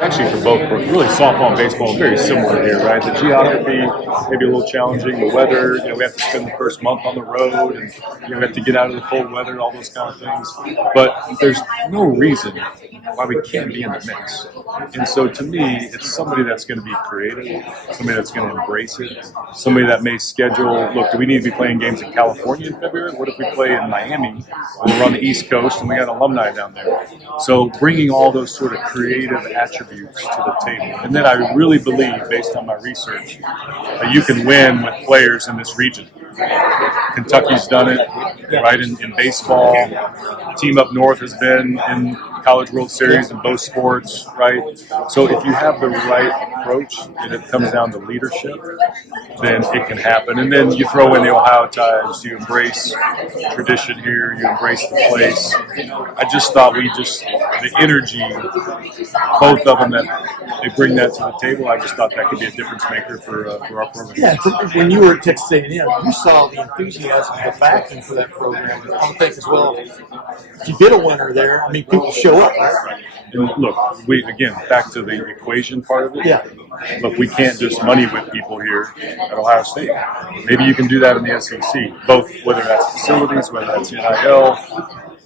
Actually, for both, really softball and baseball, very similar here, right? The geography maybe a little challenging. The weather, we have to spend the first month on the road, and we have to get out of the cold weather, all those kind of things. But there's no reason why we can't be in the mix. And so, to me, it's somebody that's going to be creative, somebody that's going to embrace it, somebody that may schedule. Look, do we need to be playing games in California in February? What if we play in Miami? We're on the East Coast, and we got alumni down there. So, bringing all those sort of creative attributes to the table. And then I really believe, based on my research, that you can win with players in this region. Kentucky's done it, right, in baseball. Team up north has been in College World Series in both sports, right? So if you have the right approach and it comes down to leadership, then it can happen. And then you throw in the Ohio ties, you embrace tradition here, you embrace the place. I just thought the energy, both of them, that they bring that to the table, I just thought that could be a difference maker for our program. Yeah, when you were at Texas A&M, you saw the enthusiasm, the backing for that program. I think as well, if you get a winner there, I mean, people show up, right? And look, back to the equation part of it. Yeah. Look, we can't just money whip people here at Ohio State. Maybe you can do that in the SEC, both whether that's facilities, whether that's NIL,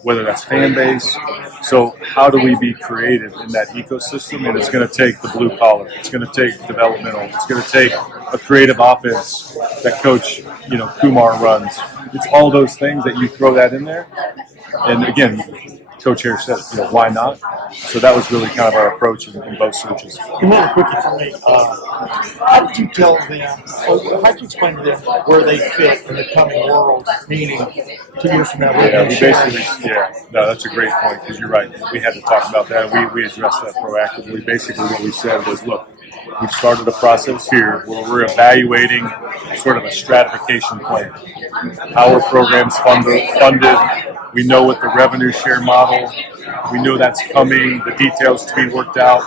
whether that's fan base. So how do we be creative in that ecosystem? And it's going to take the blue collar. It's going to take developmental. It's going to take a creative offense that Coach Kumar runs. It's all those things that you throw that in there. And again, Coach Haire said, why not? So that was really kind of our approach in both searches. Another quickie for me. How did you tell them, how did you explain to them where they fit in the coming world, meaning 2 years from now? That's a great point, because you're right. We had to talk about that. We addressed that proactively. Basically what we said was, look, we've started a process here where we're evaluating sort of a stratification plan. How are programs funded? We know what the revenue share model. We know that's coming. The details to be worked out.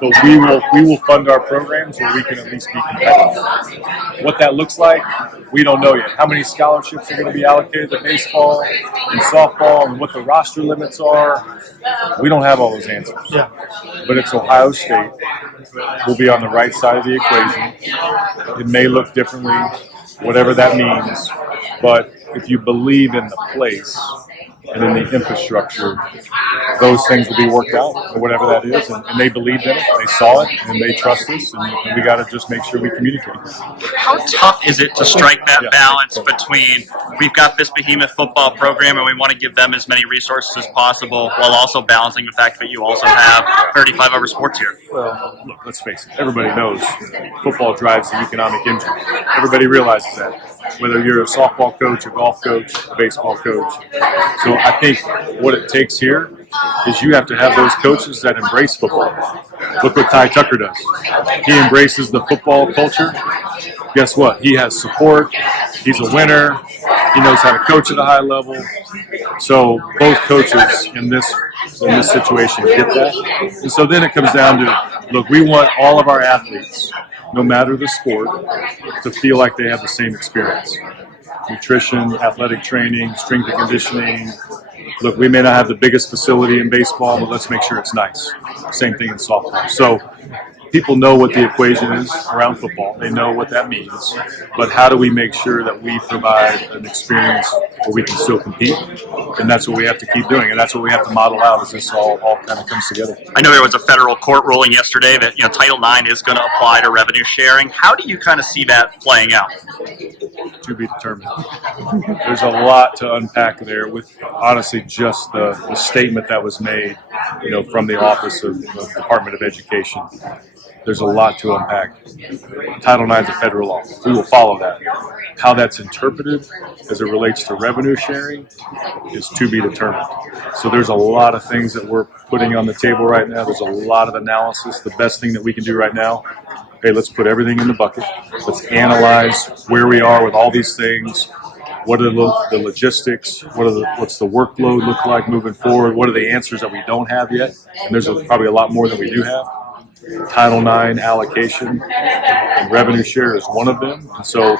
But we will fund our programs where we can at least be competitive. What that looks like, we don't know yet. How many scholarships are going to be allocated to baseball and softball, and what the roster limits are, we don't have all those answers. Yeah. But it's Ohio State. We'll be on the right side of the equation. It may look differently, whatever that means. But if you believe in the place and in the infrastructure, those things will be worked out, or whatever that is. And they believed in it, they saw it, and they trust us, and we got to just make sure we communicate. How tough is it to strike that balance between, we've got this behemoth football program and we want to give them as many resources as possible, while also balancing the fact that you also have 35 other sports here? Well, look, let's face it. Everybody knows football drives the economic engine. Everybody realizes that. Whether you're a softball coach, a golf coach, a baseball coach. So I think what it takes here is you have to have those coaches that embrace football. Look what Ty Tucker does. He embraces the football culture. Guess what? He has support. He's a winner. He knows how to coach at a high level. So both coaches in this situation get that. And so then it comes down to, look, we want all of our athletes, no matter the sport, to feel like they have the same experience. Nutrition, athletic training, strength and conditioning. Look, we may not have the biggest facility in baseball, but let's make sure it's nice. Same thing in softball. So people know what the equation is around football. They know what that means. But how do we make sure that we provide an experience where we can still compete? And that's what we have to keep doing. And that's what we have to model out as this all kind of comes together. I know there was a federal court ruling yesterday that Title IX is going to apply to revenue sharing. How do you kind of see that playing out? To be determined. There's a lot to unpack there with, honestly, just the statement that was made, from the Office of the Department of Education. There's a lot to unpack. Title IX is a federal law. We will follow that. How that's interpreted as it relates to revenue sharing is to be determined. So there's a lot of things that we're putting on the table right now. There's a lot of analysis. The best thing that we can do right now, hey, let's put everything in the bucket. Let's analyze where we are with all these things. What are the logistics? What's the workload look like moving forward? What are the answers that we don't have yet? And there's probably a lot more than we do have. Title IX allocation and revenue share is one of them. And so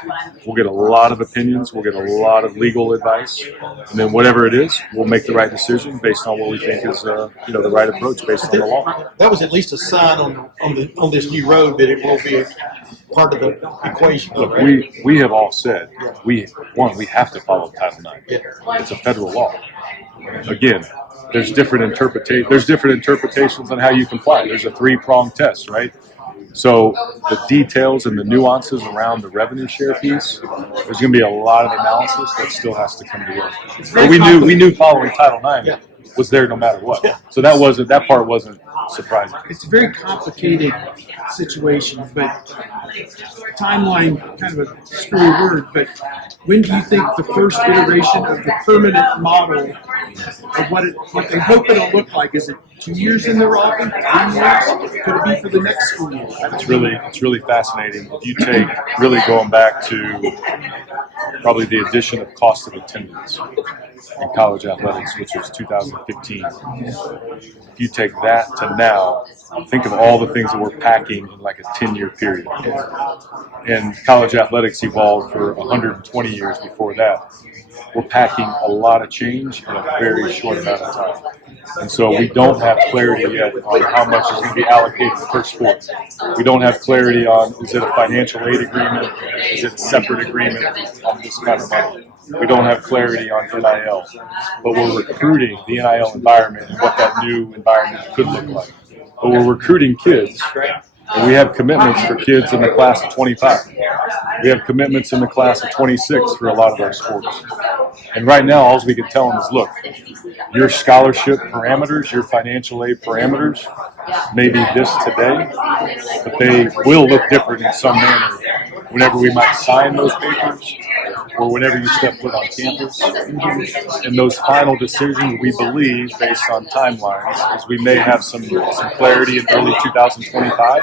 we'll get a lot of opinions, we'll get a lot of legal advice, and then whatever it is, we'll make the right decision based on what we think is the right approach based on the law. That was at least a sign on this new road that it will be a part of the equation. Look, right? we have all said we have to follow Title IX. Yeah. It's a federal law. Again, there's different interpretations on how you comply. There's a 3-pronged test, right? So the details and the nuances around the revenue share piece, there's going to be a lot of analysis that still has to come together. But we knew following Title IX was there no matter what. Yeah. So that part wasn't surprising. It's a very complicated situation, but timeline, kind of a screwy word, but when do you think the first iteration of the permanent model of what they hope it'll look like? Is it 2 years in their office, 3 years? Could it be for the next school year? It's really fascinating. If you take really going back to probably the addition of cost of attendance in college athletics, which was 2015. If you take that to now, think of all the things that we're packing in like a 10-year period. And college athletics evolved for 120 years before that. We're packing a lot of change in a very short amount of time. And so we don't have clarity yet on how much is going to be allocated per sport. We don't have clarity on, is it a financial aid agreement? Is it a separate agreement on this kind of money? We don't have clarity on NIL. But we're recruiting the NIL environment and what that new environment could look like. But we're recruiting kids. And we have commitments for kids in the class of 25. We have commitments in the class of 26 for a lot of our sports. And right now, all we can tell them is, look, your scholarship parameters, your financial aid parameters may be this today, but they will look different in some manner whenever we might sign those papers or whenever you step foot on campus. And those final decisions, we believe, based on timelines, is we may have some clarity in early 2025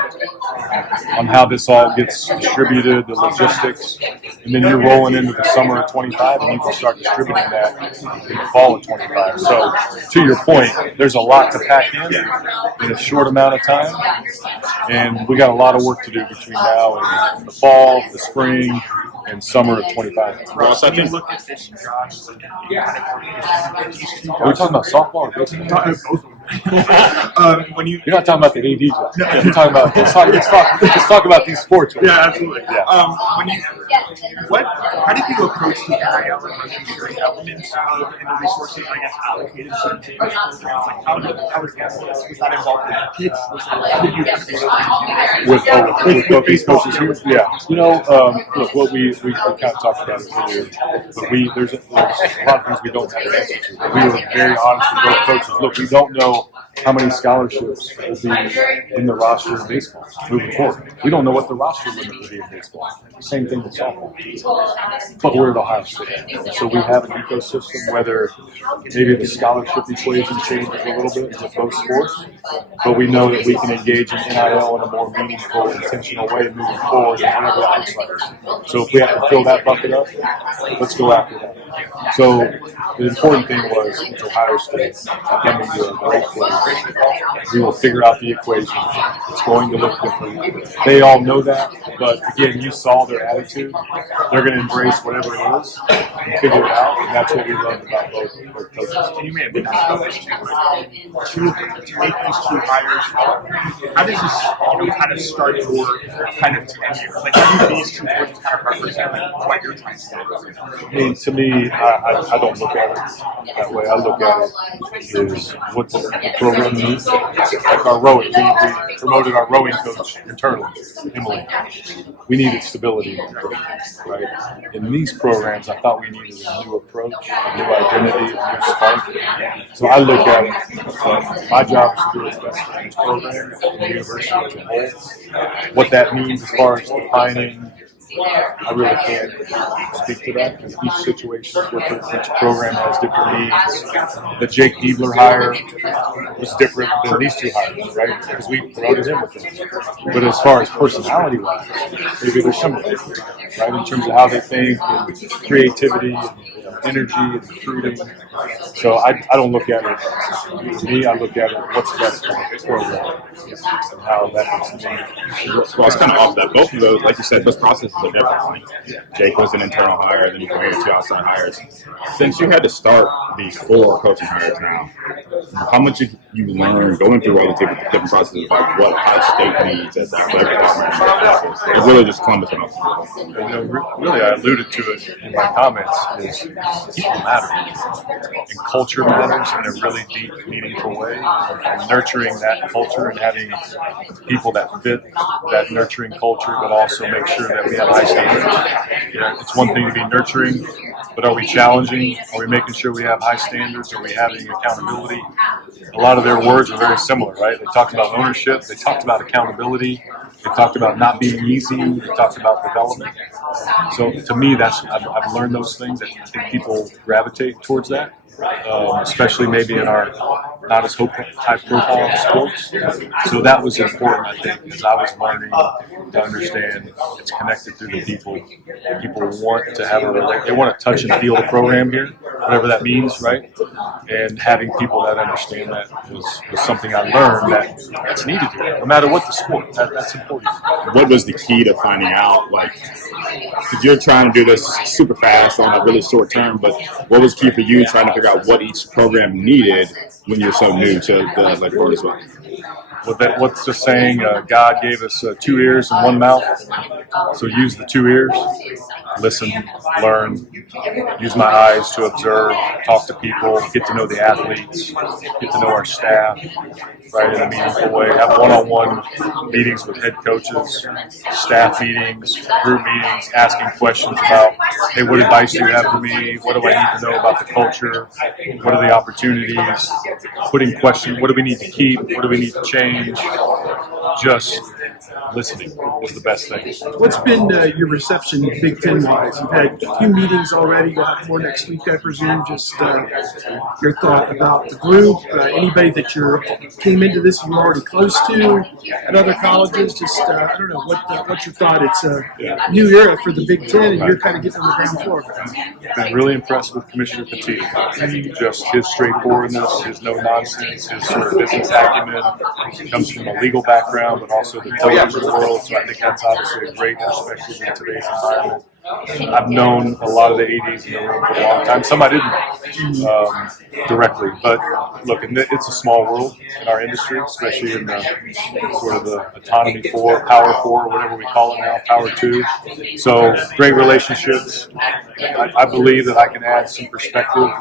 on how this all gets distributed, the logistics, and then you're rolling into the summer of 25 and you can start distributing that in the fall of 25. So to your point, there's a lot to pack in a short amount of time, and we got a lot of work to do between now and the fall, the spring, and summer of 25. Ross, I think Look at this, Josh. Are we talking about softball or baseball? Both of them. You're not talking about the AD job. You're talking about let's talk about these sports. Right? Yeah, absolutely. Yeah. How did you approach the NIL and revenue elements of and the resources, I guess, allocated to these programs? Like, how was that involved in the pitch? How did you With both these coaches here? Yeah. Look, what we kind of talked about it earlier, but there's a lot of things we don't have an answer to. We were very honest with both coaches. Look, we don't know how many scholarships will be in the roster in baseball moving forward. We don't know what the roster limit will be in baseball. Same thing with softball. But we're at Ohio State. So we have an ecosystem, whether maybe the scholarship equation changes a little bit with both sports, but we know that we can engage in NIL in a more meaningful, intentional way moving forward and whatever that looks like. So if we have to fill that bucket up, let's go after that. So the important thing was it's Ohio State coming to a great place. We will figure out the equation. It's going to look different. They all know that, but again, you saw their attitude. They're going to embrace whatever it is and figure it out, and that's what we learned about both coaches. And you may have been about this too, but to make these two hires, how does this, kind of start your kind of tenure? Like, how do these two coaches kind of represent what you're trying to do? I mean, to me, I don't look at it that way. I look at it as what the program needs. Like our rowing, we promoted our rowing coach internally, Emily. We needed stability in the program, right? In these programs, I thought we needed a new approach, a new identity, a new spark. So I look at it, my job is to do what's best for this program and the university as a whole. What that means as far as defining, I really can't speak to that because each situation is different. Each program has different needs. The Jake Diebler hire was different than these two hires, right? Because we promoted him with them. But as far as personality-wise, maybe they're similar, right? In terms of how they think and creativity. energy and recruiting. So I don't look at it, to me, I look at it, what's best for the program and how that makes sense. Well, it's kind of off that. Both of those, like you said, those processes are different. Jake was an internal hire, then you come here to 2 outside hires. Since you had to start these 4 coaching hires now, how much did you learn going through all the different processes about what high state needs as a department? It's really just Columbus and us. Really, I alluded to it in my comments, is people matter. And culture matters in a really deep, meaningful way. And nurturing that culture and having people that fit that nurturing culture, but also make sure that we have high standards. It's one thing to be nurturing, but are we challenging? Are we making sure we have high standards? Are we having accountability? A lot of their words are very similar, right? They talked about ownership. They talked about accountability. They talked about not being easy. They talked about development. So to me, I've learned those things. I think people gravitate towards that, especially maybe in our not as high profile sports. So that was important, I think, as I was learning to understand it's connected through the people. People want to have they want to touch and feel the program here, whatever that means, right? And having people that understand that was something I learned that's needed here, no matter what the sport. That's important. What was the key to finding out, like, because you're trying to do this super fast on a really short term, but what was key for you trying to figure out what each program needed when you're so new to the sport as well? What's the saying? God gave us 2 ears and 1 mouth. So use the 2 ears, listen, learn, use my eyes to observe, talk to people, get to know the athletes, get to know our staff, right, in a meaningful way. Have one-on-one meetings with head coaches, staff meetings, group meetings, asking questions about, hey, what advice do you have for me? What do I need to know about the culture? What are the opportunities? Putting questions, what do we need to keep? What do we need to change? Just listening was the best thing. What's been your reception Big Ten wise? You've had a few meetings already. You'll have more next week, I presume. Just your thought about the group. Anybody that you came into this you were already close to at other colleges. Just I don't know what's your thought. It's a new era for the Big Ten, and you're kind of getting on the ground floor. Been really impressed with Commissioner Petit. Just his straightforwardness, his no nonsense, his sort of business acumen. He comes from a legal background, but also the television world. So I think that's obviously a great perspective in today's environment. I've known a lot of the ADs in the room for a long time. Some I didn't know directly, but look, it's a small world in our industry, especially in the sort of the autonomy 4, power 4, whatever we call it now, power 2. So great relationships. I believe that I can add some perspective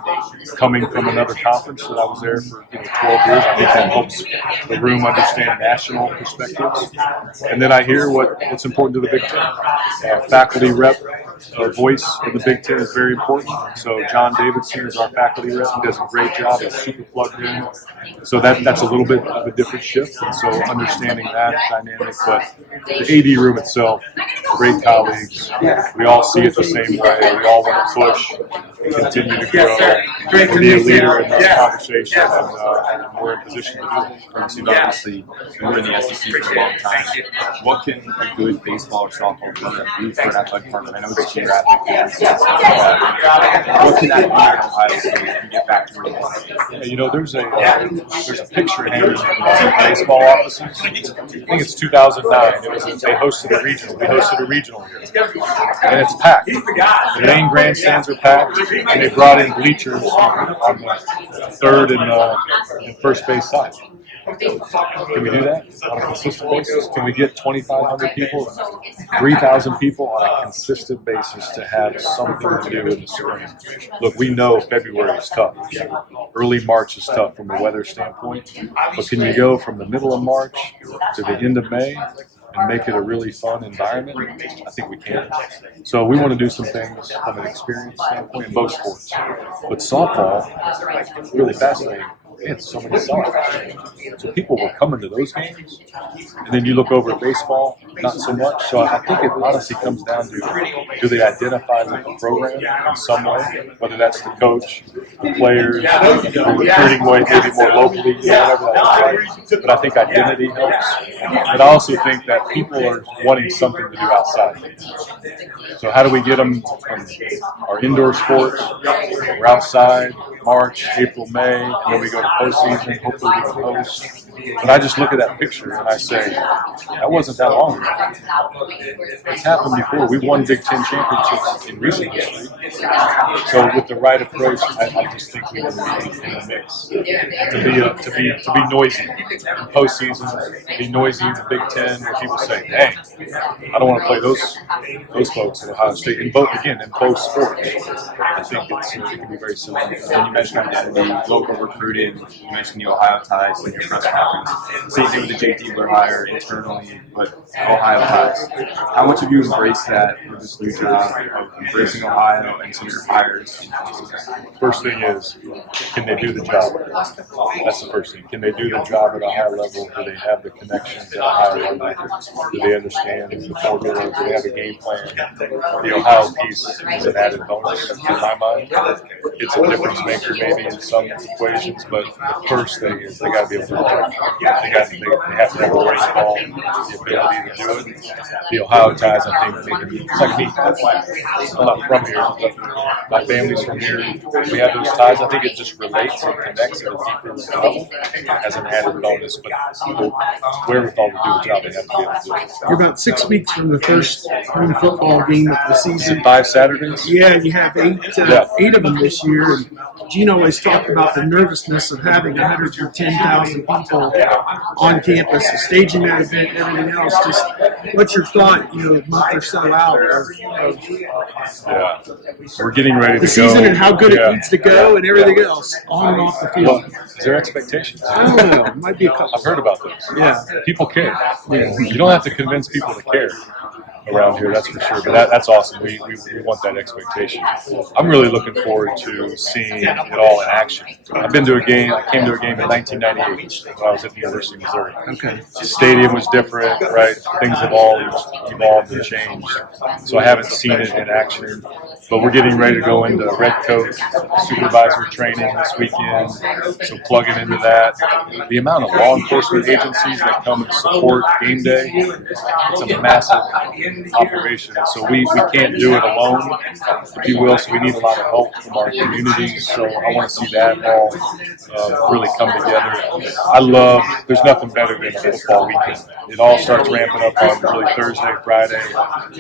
coming from another conference that I was there for 12 years. I think that helps the room understand national perspectives. And then I hear what's important to the Big Ten. Faculty rep voice of the Big Ten is very important. So John Davidson is our faculty rep. He does a great job. He's super plugged in. So that's a little bit of a different shift. And so understanding that dynamic. But the AD room itself, great colleagues. We all see it the same way. We all want to push and continue to grow and be a leader in this conversation. And we're in position to do it. Obviously, we're in the SEC for a long time. What can a good baseball or softball program do for an athletic department? I know it's geographic. What can that do in Ohio State to get back to where it was? There's a picture here of the baseball offices. I think it's 2009. They hosted a regional. We hosted a regional here, and it's packed. The main grandstands are packed, and they brought in bleachers on the third and first base side. Can we do that on a consistent basis? Can we get 2,500 people, 3,000 people on a consistent basis to have something to do in the spring? Look, we know February is tough. Early March is tough from a weather standpoint. But can you go from the middle of March to the end of May and make it a really fun environment? I think we can. So we want to do some things from an experience standpoint in both sports. But softball, really fascinating. We had so many softballs. So people were coming to those games. And then you look over at baseball, not so much. So I think it honestly comes down to, do they identify with the program in some way, whether that's the coach, the players, the recruiting way, maybe more locally, whatever that looks like. But I think identity helps. But I also think that people are wanting something to do outside. So how do we get them from our indoor sports? We're outside, March, April, May, and then we go to postseason. Hopefully we can host. But I just look at that picture and I say, that wasn't that long ago. It's happened before. We've won Big Ten championships in recent history. So with the right approach, I just think we can be in the mix. To be noisy in postseason, be noisy in the Big Ten, where people say, "Dang, I don't want to play those folks at Ohio State." In both sports, I think it can be very similar. And you mentioned the local recruiting. You mentioned the Ohio ties in your press conference. Same thing with the Jake Diebler hire internally, but Ohio ties. How much have you embraced that with this new job of embracing Ohio and some of your hires? First thing is, can they do the job? That's the first thing. Can they do the job at a high level? Do they have the connections at a high level? Do they understand the formula? Do they have a game plan? The Ohio piece is an added bonus in my mind. It's a difference maker maybe in some equations, but the first thing is they got to be able to work. They have to have the race ball, the ability to do it. The Ohio ties, I think, it's like me. I'm not from here, but my family's from here. We have those ties. I think it just relates and connects at a deeper level as an added bonus. But the wherewithal to do the job, they have to be able to do it. You're about 6 weeks from the first home football game of the Is season. it 5 Saturdays? Yeah, you have eight of them this year. And Gino always talked about the nervousness of having 110,000 people on campus, staging that event, and everything else. Just what's your thought, a month or so out of Yeah. We're getting ready to the go. season and how good Yeah. it needs to go and everything else on and off the Well, field? is there expectations? I don't know. Might be a couple. I've heard about those. Yeah. People care. Yeah. You don't have to convince people to care around here, that's for sure. But that's awesome. We want that expectation. I'm really looking forward to seeing it all in action. I've been to a game. I came to a game in 1998 when I was at the University of Missouri. Okay. The stadium was different, right? Things have all evolved and changed. So I haven't seen it in action. But we're getting ready to go into red coat supervisor training this weekend. So plugging into that. The amount of law enforcement agencies that come and support game day, it's a massive operation. And so we can't do it alone, if you will. So we need a lot of help from our community. So I want to see that all really come together. There's nothing better than a football weekend. It all starts ramping up on really Thursday, Friday,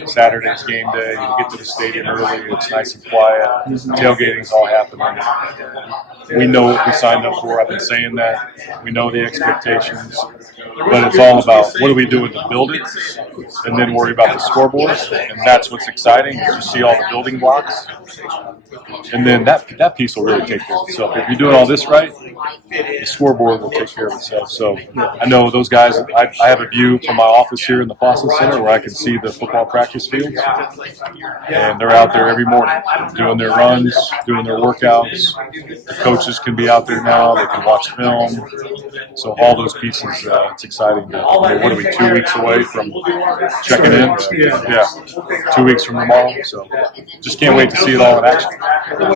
Saturday's game day. You get to the stadium early. It's nice and quiet. Tailgating's all happening. We know what we signed up for. I've been saying that. We know the expectations. But it's all about what do we do with the building and then worry about the scoreboard. And that's what's exciting is you see all the building blocks. And then that piece will really take care of itself. If you're doing all this right, the scoreboard will take care of itself. So I know those guys, I have a view from my office here in the Fossen Center where I can see the football practice fields. And they're out there every morning doing their runs, doing their workouts. The coaches can be out there now. They can watch film. So all those pieces, it's exciting. What are we, 2 weeks away from checking in? Yeah, 2 weeks from tomorrow. So just can't wait to see it all in action.